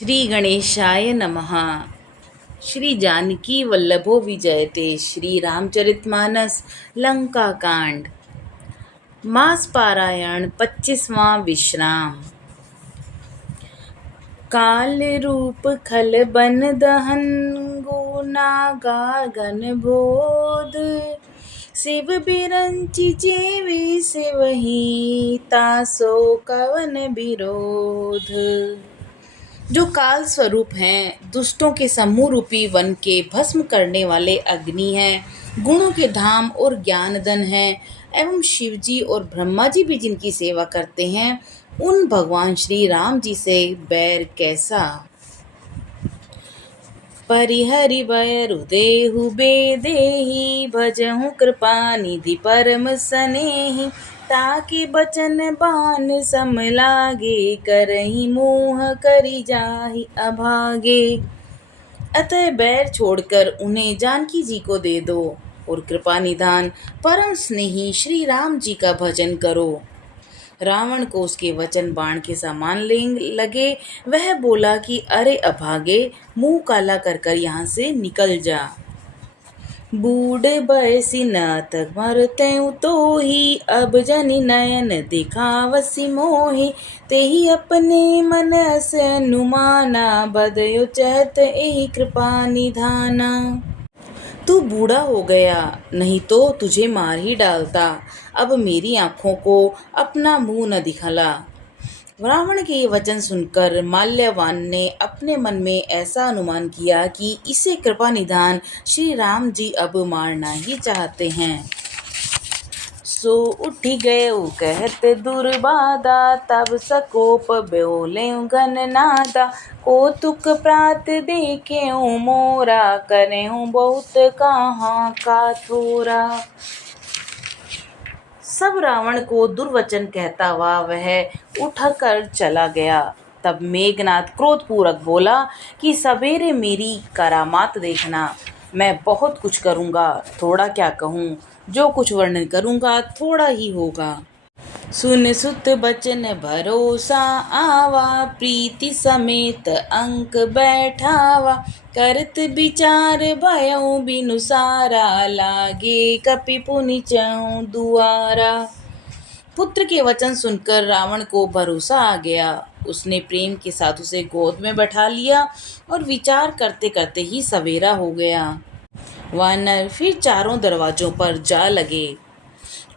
श्री गणेशाय नमः। श्री जानकी वल्लभो विजयते। श्री रामचरितमानस लंका कांड। मास पारायण 25वां विश्राम। काल रूप खल बन दहन गुनागा गन बोध। शिव बिरंचि जेवी सेवही तासो कवन विरोध। जो काल स्वरूप हैं, दुष्टों के समूह रूपी वन के भस्म करने वाले अग्नि हैं, गुणों के धाम और ज्ञानदन हैं, एवं शिवजी और ब्रह्मा जी भी जिनकी सेवा करते हैं, उन भगवान श्री राम जी से बैर कैसा। परिहरि बयरु देहु बेदेहि भजहु कृपा निधि परम सनेहि। ताकि बचन बान सम लागे करहि मोह करि जाहि अभागे। अतः बैर छोड़कर उन्हें जानकी जी को दे दो और कृपा निधान परम स्नेही श्री राम जी का भजन करो। रावण को उसके वचन बाण के समान लगे। वह बोला कि अरे अभागे, मुंह काला कर कर यहाँ से निकल जा। बूढ़ बयसी नातक मरते तो ही अब जनि नयन दिखावसी मोहि। तेहि अपने मन से अनुमाना बदयो चहत एहि कृपा निधाना। तू बूढ़ा हो गया, नहीं तो तुझे मार ही डालता। अब मेरी आंखों को अपना मुंह न दिखला। रावण के ये वचन सुनकर माल्यवान ने अपने मन में ऐसा अनुमान किया कि इसे कृपा निधान श्री राम जी अब मारना ही चाहते हैं। सो उठी गए कहत दुर्बादा, तब सकोप बोले गननादा। कौतुक प्रात देखे मोरा, करे बहुत कहाँ का थोरा। सब रावण को दुर्वचन कहता हुआ वह उठकर चला गया। तब मेघनाथ क्रोधपूर्वक बोला कि सवेरे मेरी करामात देखना। मैं बहुत कुछ करूँगा, थोड़ा क्या कहूँ। जो कुछ वर्णन करूँगा थोड़ा ही होगा। सुन सुत बचन भरोसा आवा, प्रीति समेत अंक बैठावा। करत विचार भयउ बिनु सारा, लागे कपि पुनि चहु दुआरा। पुत्र के वचन सुनकर रावण को भरोसा आ गया। उसने प्रेम के साथ उसे गोद में बैठा लिया और विचार करते करते ही सवेरा हो गया। वानर फिर चारों दरवाजों पर जा लगे।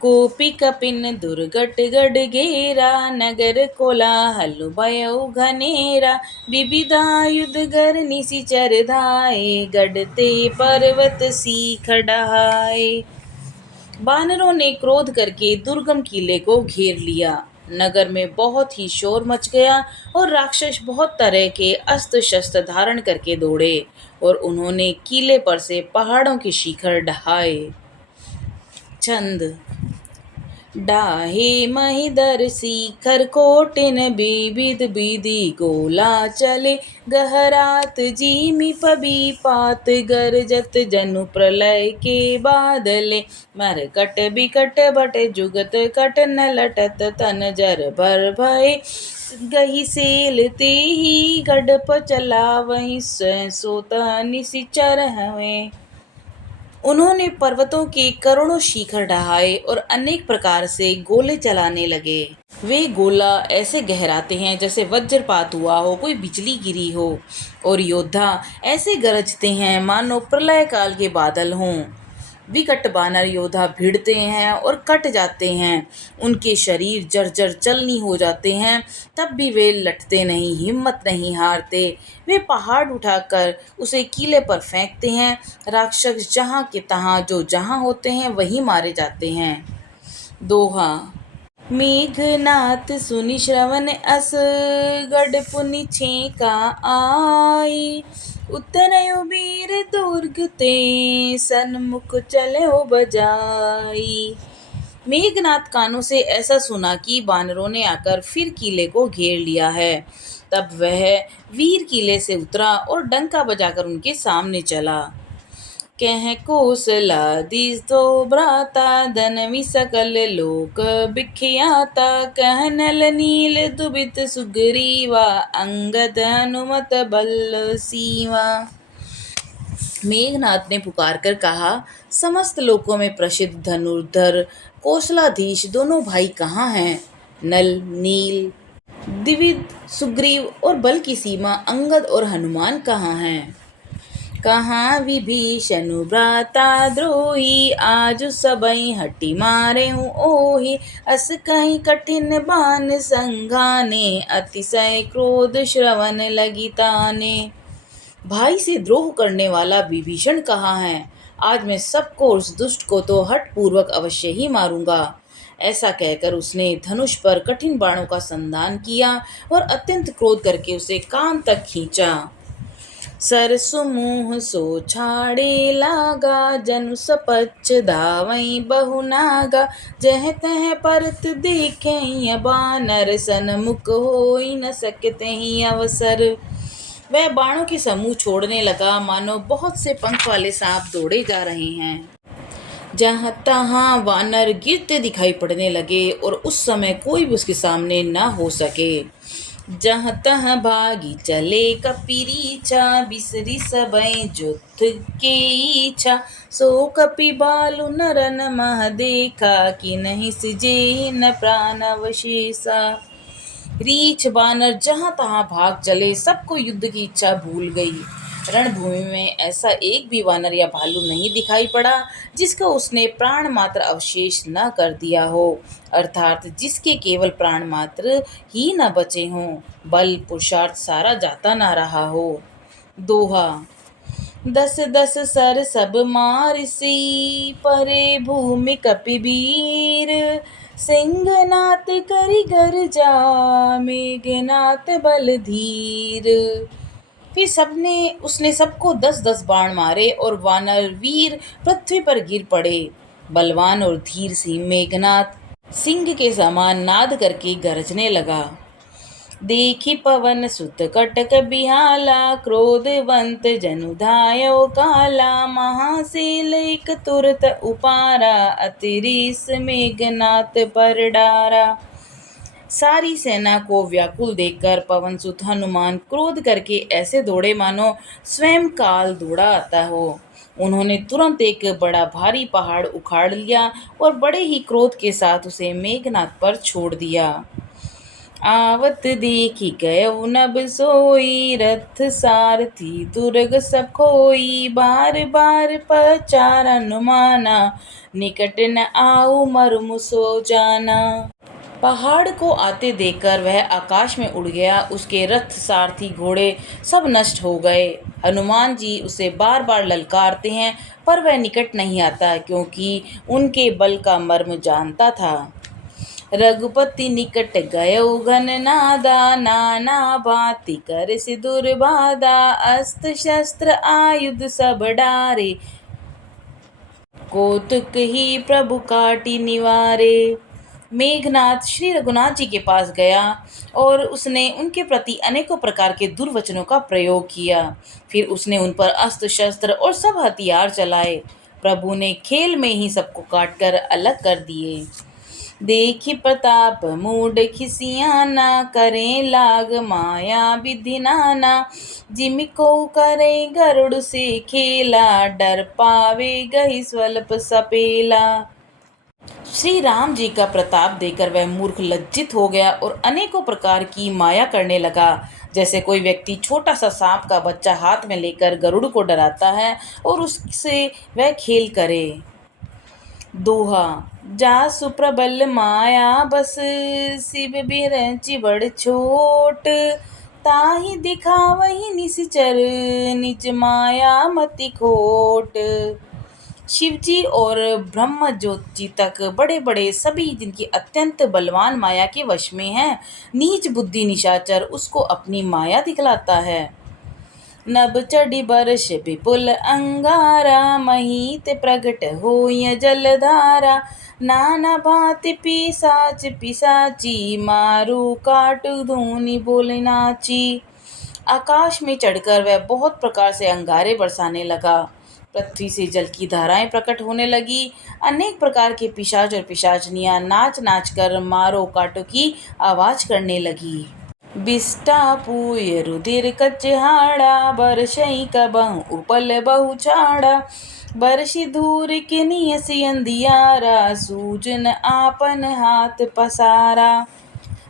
कोपी कपिन दुर्गट गढ़ घेरा, नगर कोलाहल भयउ घनेरा। विविधायुध गर निशिचर धाये, गढ़ते पर्वत सीख डहाए। बानरों ने क्रोध करके दुर्गम किले को घेर लिया। नगर में बहुत ही शोर मच गया और राक्षस बहुत तरह के अस्त्र शस्त्र धारण करके दौड़े और उन्होंने किले पर से पहाड़ों के शिखर ढहाए। छंद। डाहे महिदर शिखर कोटिन, विविध विधि गोला चले। गहरात जीमि पबी पात, गरजत जनु प्रलय के बादले। मरकट बिकट बट जुगत कट, न लटत तन जर भर भय। गही सेल ते ही गढ़प चला, वहीं सोता निशिचर हमें। उन्होंने पर्वतों के करोड़ों शिखर ढहाए और अनेक प्रकार से गोले चलाने लगे। वे गोला ऐसे गहराते हैं जैसे वज्रपात हुआ हो, कोई बिजली गिरी हो, और योद्धा ऐसे गरजते हैं मानो प्रलय काल के बादल हों। विकट बानर योद्धा भिड़ते हैं और कट जाते हैं। उनके शरीर जर्जर चलनी हो जाते हैं, तब भी वे लटते नहीं, हिम्मत नहीं हारते। वे पहाड़ उठाकर उसे किले पर फेंकते हैं। राक्षस जहाँ के तहाँ जो जहाँ होते हैं वहीं मारे जाते हैं। दोहा। मेघनाथ सुनि श्रवण अस, गढ़ पुनि छेका आई। उतरयो वीर दुर्ग ते, सन्मुख चलो बजाई। मेघनाथ कानों से ऐसा सुना कि बानरों ने आकर फिर किले को घेर लिया है। तब वह वीर किले से उतरा और डंका बजाकर उनके सामने चला। कह कौशलाधीश तो भ्राता धनवी सकल लोक बिख्याता कह नल नील दुबित सुग्रीवा अंगद हनुमत बल सीवा। मेघनाथ ने पुकार कर कहा, समस्त लोकों में प्रसिद्ध धनुर्धर कौशलाधीश दोनों भाई कहाँ हैं? नल, नील, द्विविद, सुग्रीव और बल की सीमा अंगद और हनुमान कहाँ हैं? कहाँ विभीषण भ्राता द्रोही आजु सबई हटी मारे हूँ ओही अस कहीं कठिन बान संघाने अतिशय क्रोध श्रवण लगी ताने। भाई से द्रोह करने वाला विभीषण कहाँ है? आज मैं सबको उस दुष्ट को तो हठ पूर्वक अवश्य ही मारूंगा। ऐसा कहकर उसने धनुष पर कठिन बाणों का संधान किया और अत्यंत क्रोध करके उसे कान तक खींचा। सरसु मुँह सो छाड़े लागा जनु सपच्छ धावई बहु नागा जह तह परत देखें बानर सन्मुख होई न सकते ही अवसर। वह बाणों के समूह छोड़ने लगा मानो बहुत से पंख वाले सांप दौड़े जा रहे हैं। जहाँ तहाँ वानर गिरते दिखाई पड़ने लगे और उस समय कोई भी उसके सामने न हो सके। जहाँ तहाँ भागी चले कपिरीचा बिसरी सबई जुथ के इच्छा सो कपि बालु नरन मह देखा कि नहीं सिजे न प्राण अवशेषा। रीछ बानर जहाँ तहाँ भाग चले, सबको युद्ध की इच्छा भूल गई। रणभूमि में ऐसा एक भी वानर या भालू नहीं दिखाई पड़ा जिसका उसने प्राण मात्र अवशेष न कर दिया हो, अर्थात जिसके केवल प्राण मात्र ही न बचे हों, बल पुरुषार्थ सारा जाता ना रहा हो। दोहा। दस दस सर सब मारिसी परे भूमि कपिवीर सिंहनाथ करि गर्जा मेघनाथ बल धीर। फिर उसने सबको 10-10 बाण मारे और वानर वीर पृथ्वी पर गिर पड़े। बलवान और धीर सिंह मेघनाथ सिंह के समान नाद करके गरजने लगा। देखी पवन सुत कटक बिहाला क्रोधवंत जनु धायो काला महासेल एक तुरत उपारा अतिरीस मेघनाथ पर डारा। सारी सेना को व्याकुल देखकर पवनसुत हनुमान क्रोध करके ऐसे दौड़े मानो स्वयं काल दौड़ा आता हो। उन्होंने तुरंत एक बड़ा भारी पहाड़ उखाड़ लिया और बड़े ही क्रोध के साथ उसे मेघनाथ पर छोड़ दिया। आवत देखी गयो नभ सोई रथ सारथी दुर्ग सब खोई बार बार पचार हनुमाना निकट न आऊ मरमु सो जाना। पहाड़ को आते देखकर वह आकाश में उड़ गया। उसके रथ सारथी घोड़े सब नष्ट हो गए। हनुमान जी उसे बार बार ललकारते हैं पर वह निकट नहीं आता क्योंकि उनके बल का मर्म जानता था। रघुपति निकट गयो घन नादा नाना भांति कर सिदुर बाधा अस्त्र शस्त्र आयुध सब डारे कौतुक ही प्रभु काटी निवारे। मेघनाथ श्री रघुनाथ जी के पास गया और उसने उनके प्रति अनेकों प्रकार के दुर्वचनों का प्रयोग किया। फिर उसने उन पर अस्त्र शस्त्र और सब हथियार चलाए। प्रभु ने खेल में ही सबको काटकर अलग कर दिए। देखी प्रताप मूड खिसियाना करें लाग माया विधि नाना जिमिको करे गरुड़ से खेला डर पावे गही स्वल्प सपेला। श्री राम जी का प्रताप देखकर वह मूर्ख लज्जित हो गया और अनेकों प्रकार की माया करने लगा। जैसे कोई व्यक्ति छोटा सा सांप का बच्चा हाथ में लेकर गरुड़ को डराता है और उससे वह खेल करे। दोहा। जा सुप्रबल माया बस शिव बिरंचि बड़ छोट ताहि दिखावहि निश्चर निज माया मति खोट। शिवजी और ब्रह्म ज्योति तक बड़े बड़े सभी जिनकी अत्यंत बलवान माया के वश में हैं, नीच बुद्धि निशाचर उसको अपनी माया दिखलाता है। नभ चढ़ी बरस विपुल अंगारा महीत प्रगट होय जलधारा नाना भांति पिशाच पिशाची मारू काटु धूनि बोले नाची। आकाश में चढ़कर वह बहुत प्रकार से अंगारे बरसाने लगा। पृथ्वी से जल की धाराएं प्रकट होने लगी। अनेक प्रकार के पिशाच और पिशाचनियां नाच नाच कर मारो काटो की आवाज करने लगी। बिष्टा पूय रुधिर कचहाड़ा बरसई कबहु उपल बहु छाड़ा बरसी धूर के नियसी अंधियारा सूजन आपन हाथ पसारा।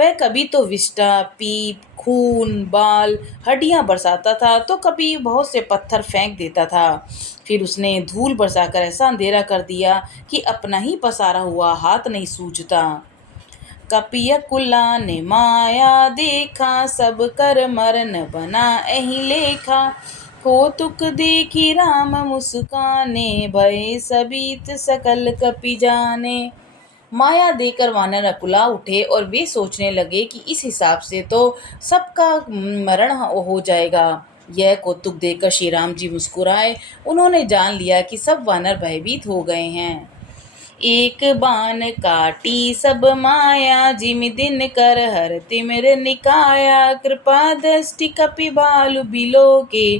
वह कभी तो विष्टा पीप खून बाल हड्डियां बरसाता था तो कभी बहुत से पत्थर फेंक देता था। फिर उसने धूल बरसाकर ऐसा अंधेरा कर दिया कि अपना ही पसारा हुआ हाथ नहीं सूझता। कपिय कुला ने माया देखा सब कर मरन बना एहि लेखा कौतुक देखी राम मुस्काने भय सबीत सकल कपि जाने। माया देकर वानर अकुला उठे और वे सोचने लगे कि इस हिसाब से तो सबका मरण हो जाएगा। यह कौतुक देखकर श्री राम जी मुस्कुराए। उन्होंने जान लिया कि सब वानर भयभीत हो गए हैं। एक बाण काटी सब माया जिम दिन कर हर तिमिर निकाया कृपा दृष्टि कपि भालु बिलो के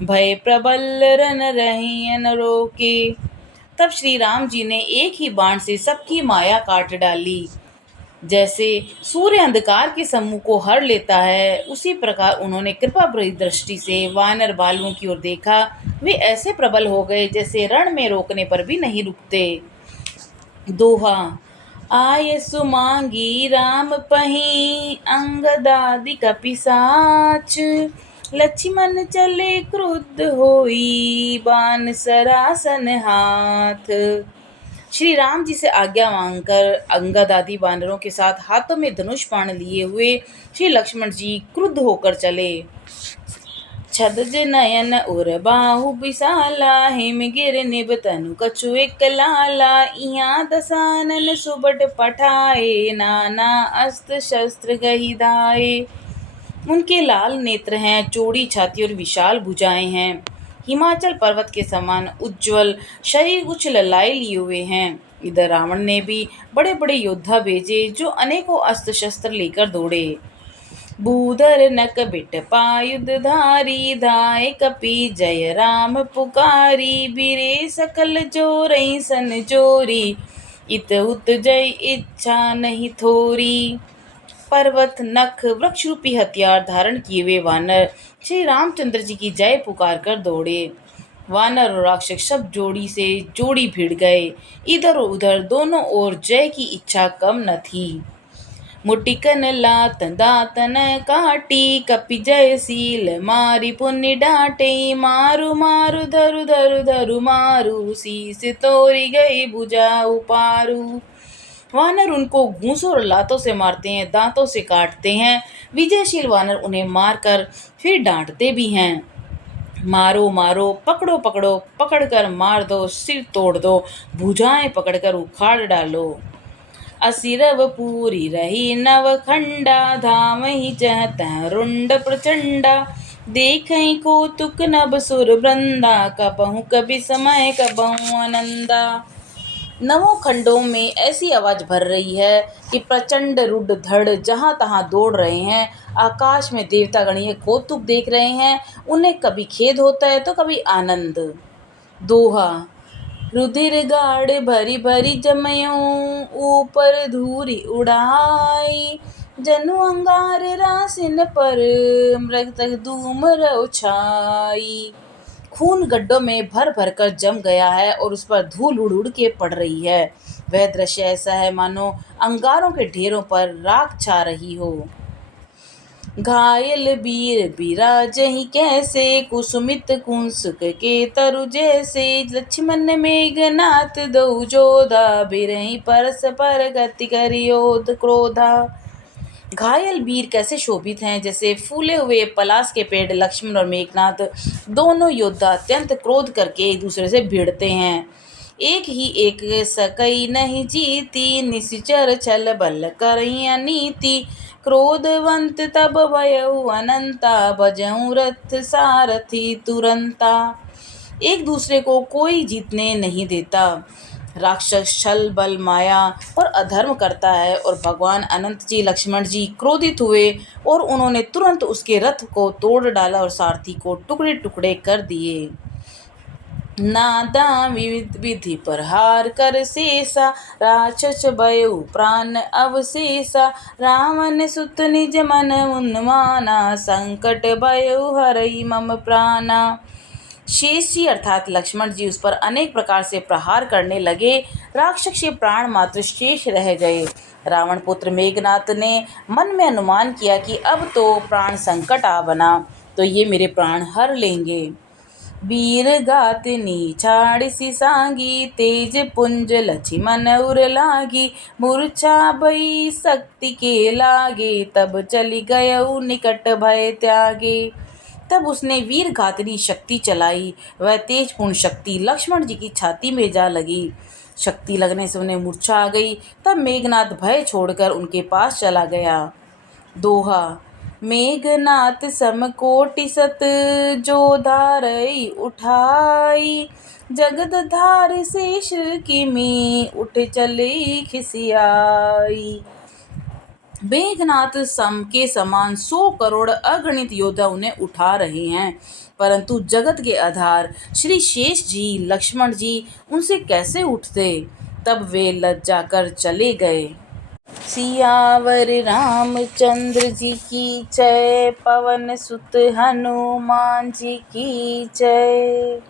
भय प्रबल रन रहे न रोके। तब श्री राम जी ने एक ही बाण से सबकी माया काट डाली। जैसे सूर्य अंधकार के समूह को हर लेता है उसी प्रकार उन्होंने कृपा भरी दृष्टि से वानर बालुओं की ओर देखा। वे ऐसे प्रबल हो गए जैसे रण में रोकने पर भी नहीं रुकते। दोहा आय सुमांगी राम पही अंगदादि कपिसाच लक्ष्मण चले क्रुद्ध होई बान सरासन हाथ। श्री राम जी से आज्ञा मांगकर अंगद आदि वानरों के साथ हाथों में धनुष बाण लिए हुए श्री लक्ष्मण जी क्रुद्ध होकर चले। छदज नयन उर बाहु विशाला हिमगिर निब तनु कछु एक लाला इहाँ दसानन सुबट पठाए नाना अस्त्र शस्त्र गही धाए। उनके लाल नेत्र हैं, चौड़ी छाती और विशाल भुजाएं हैं। हिमाचल पर्वत के समान उज्ज्वल शरीर उच्च ललाए लिए हुए हैं। इधर रावण ने भी बड़े बड़े योद्धा भेजे जो अनेकों अस्त्र शस्त्र लेकर दौड़े। बूधर नक बिट पायुध धारी धाय कपि जय राम पुकारी बिरे सकल जोरई सन जोरी इत उत जय इच्छा नहीं थोरी। पर्वत नख वृक्ष रूपी हथियार धारण किए हुए वानर श्री रामचंद्र जी की जय पुकार कर दौड़े। वानर और राक्षस सब जोड़ी से जोड़ी भिड़ गए। इधर और उधर दोनों ओर जय की इच्छा कम न थी। मुटिकन लात दातन काटी कपि जय सील मारी पुण्य डांटे मारू मारू धरु धरु धरु मारू शीस तोरी गई भुजा उपारू। वानर उनको घूंसों और लातों से मारते हैं, दांतों से काटते हैं। विजयशील वानर उन्हें मारकर फिर डांटते भी हैं। मारो मारो पकड़ो पकड़ो पकड़कर मार दो सिर तोड़ दो भुजाएं पकड़कर उखाड़ डालो। असिरव पूरी रही नव खंडा धाम ही चहत रुंड प्रचंडा देखई कौतुक नभ सुर वृंदा कबहु कभी समय कबहु आनंदा। नवों खंडों में ऐसी आवाज भर रही है कि प्रचंड रुड धड़ जहां तहां दौड़ रहे हैं। आकाश में देवतागण ये कौतुक देख रहे हैं। उन्हें कभी खेद होता है तो कभी आनंद। दोहा रुधिर गाड़ भरी भरी जमयों ऊपर धूरी उड़ाई जनु अंगार रासिन पर मृग धूम छाई। खून गड्ढों में भर भर कर जम गया है और उस पर धूल उड़ उड़ के पड़ रही है। वह दृश्य ऐसा है मानो अंगारों के ढेरों पर राख छा रही हो। घायल वीर बिराजहि कैसे कुसुमित कुंसुक के तरु जैसे लक्ष्मण मेघनाथ दो जोधा बिरहि परस पर गति करियोध क्रोधा। घायल वीर कैसे शोभित हैं जैसे फूले हुए पलास के पेड़। लक्ष्मण और मेघनाथ दोनों योद्धा अत्यंत क्रोध करके एक दूसरे से भिड़ते हैं। एक ही एक सकई नहीं जीती निश्चर छल बल करई अनीति क्रोधवंत तब भयउ अनंता बजऊ रथ सारथी तुरंता। एक दूसरे को कोई जीतने नहीं देता। राक्षस छल बल माया और अधर्म करता है और भगवान अनंत जी लक्ष्मण जी क्रोधित हुए और उन्होंने तुरंत उसके रथ को तोड़ डाला और सारथी को टुकड़े टुकड़े कर दिए। नादा विविध विधि प्रहार कर शेषा, राक्षस भयो प्राण अवशेषा, रावण सुत निज मन उन्माना, संकट भयो हरई मम प्राणा। शेष जी अर्थात लक्ष्मण जी उस पर अनेक प्रकार से प्रहार करने लगे। राक्षस के प्राण मात्र शेष रह गए। रावण पुत्र मेघनाथ ने मन में अनुमान किया कि अब तो प्राण संकट आ बना, तो ये मेरे प्राण हर लेंगे। वीर गातिनी छाड़िसी सांगी, तेज पुंज लक्ष्मण उर लागी, मूर्छा भई शक्ति के लागे, तब चली गयऊ निकट भय त्यागे। तब उसने वीर घातनी शक्ति चलाई। वह तेजपूर्ण शक्ति लक्ष्मण जी की छाती में जा लगी। शक्ति लगने से उन्हें मूर्छा आ गई। तब मेघनाथ भय छोड़कर उनके पास चला गया। दोहा। मेघनाथ समकोटि सत, जो धारई उठाई, जगत धार शेष किमी, उठ चली खिसियाई। मेघनाथ सम के समान 100 करोड़ अगणित योद्धा उन्हें उठा रहे हैं, परंतु जगत के आधार श्री शेष जी लक्ष्मण जी उनसे कैसे उठते। तब वे लज्जा कर चले गए। सियावर रामचंद्र जी की जय, पवन सुत हनुमान जी की जय।